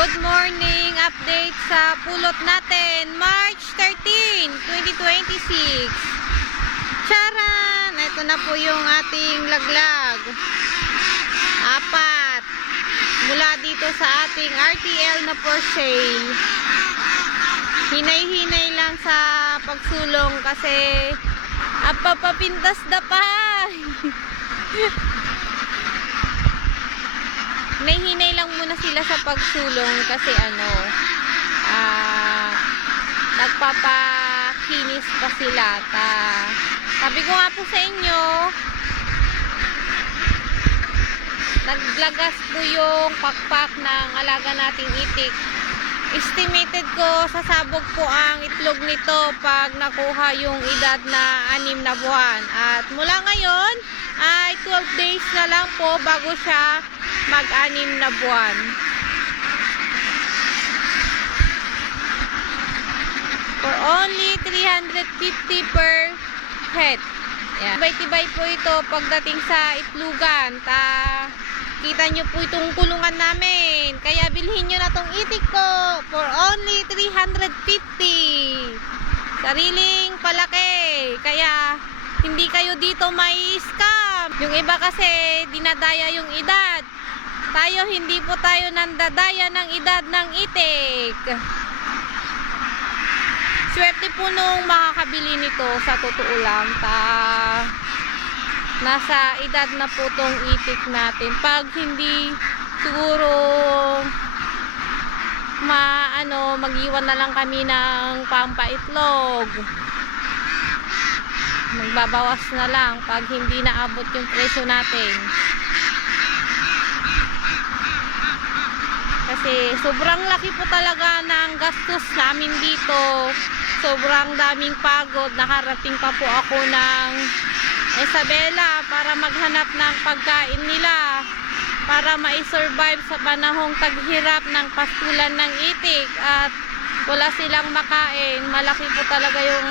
Good morning! Update sa pulot natin, March 13, 2026. Charan! Ito na po yung ating laglag. 4. Mula dito sa ating RTL na for sale. Hinay-hinay lang sa pagsulong kasi papapintas na pa. Hinay-hinay lang muna sila sa pagsulong kasi nagpapakinis pa sila. Sabi ko nga po sa inyo, naglagas po yung pakpak ng alaga nating itik. Estimated ko, sasabog po ang itlog nito pag nakuha yung edad na 6 na buwan. At mula ngayon ay 12 days na lang po bago siya mag-6 na buwan. For only 350 per head. Yeah. Tibay-tibay po ito pagdating sa itlugan. Kita nyo po itong kulungan namin. Kaya bilhin nyo na tong itik ko for only 350. Sariling palaki. Kaya hindi kayo dito may scam. Yung iba kasi dinadaya yung edad. Tayo hindi po tayo nandadaya ng edad ng itik. Swerte po nung makakabili nito sa totoo lang. Nasa edad na po tong itik natin. Pag hindi siguro mag-iwan na lang kami ng pampaitlog. Magbabawas na lang pag hindi naabot yung presyo natin. Kasi sobrang laki po talaga ng gastos namin dito. Sobrang daming pagod. Nakarating pa po ako ng Isabela para maghanap ng pagkain nila para ma-survive sa panahong taghirap ng pastulan ng itik at wala silang makain. Malaki po talaga yung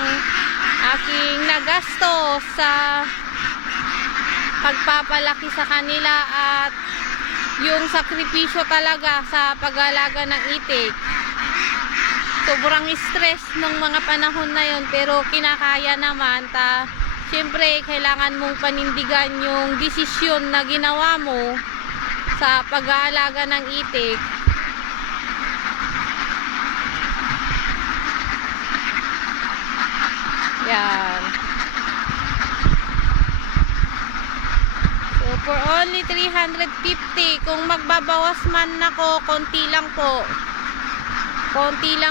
aking nagastos sa pagpapalaki sa kanila at yung sakripisyo talaga sa pag-alaga ng itik. Sobrang stress nung mga panahon na yun pero kinakaya naman. Siyempre, kailangan mong panindigan yung desisyon na ginawa mo sa pag-aalaga ng itik. Yan. So, for only 350, kung magbabawas man ako, konti lang po. Konti lang.